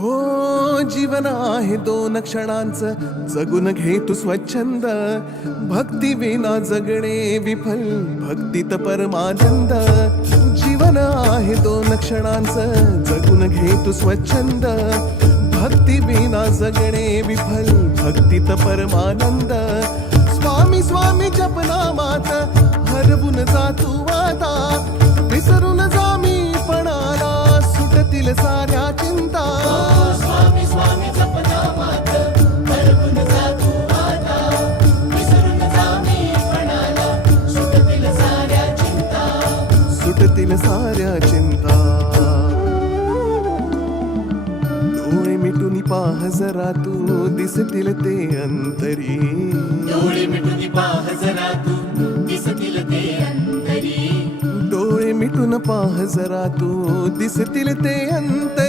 हो जीवन आहे दोन क्षणांचं, जगून घे तू स्वच्छंद. भक्ती विना जगणे विफल, भक्तीत परमानंद. जीवन आहे दोन क्षणांचं, जगून घे तू स्वच्छंद. भक्ती विना जगणे विफल, भक्तीत परमानंद. स्वामी स्वामी जपनामात हरवून जा तू आता, विसरून जा मी पणाला, सुटतील साऱ्या चिंता. स्वामी स्वामी जपनामात हरवून जा तू आता, विसरून जा मी पणाला, सुटतील साऱ्या चिंता. सुटतील साऱ्या चिंता. डोळे मिटून पाह जरा तू, दिसतील ते अंतरी. डोळे मिटून पाह जरा तू, दिसतील ते अंतरी. डोळे मिटून पाह जरा तू, दिसतील ते अंतरी.